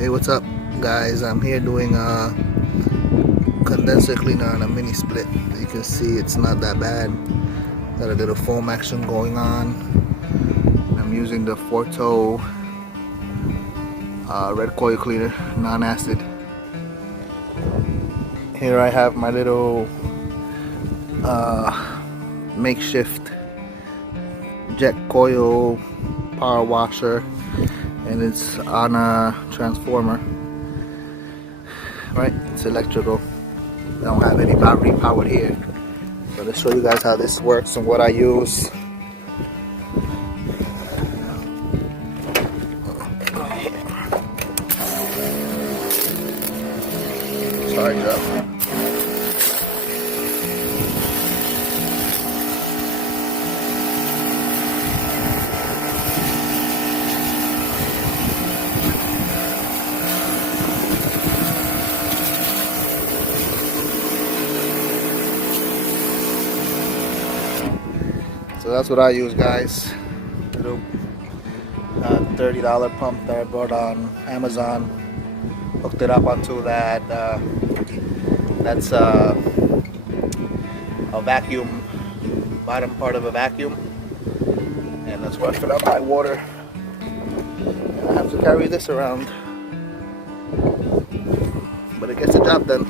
Hey, what's up guys? I'm here doing a condenser cleaner on a mini split. You can see it's not that bad. Got a little foam action going on. I'm using the Forto red coil cleaner, non-acid. Here I have my little makeshift jet coil power washer, and it's on a transformer, right? It's electrical. I don't have any battery powered here, so let's show you guys how this works and what I use. Charge up. So that's what I use, guys. Little $30 pump that I bought on Amazon. Hooked it up onto that. That's a vacuum, bottom part of a vacuum, and that's where I fill up my water. And I have to carry this around, but it gets the job done.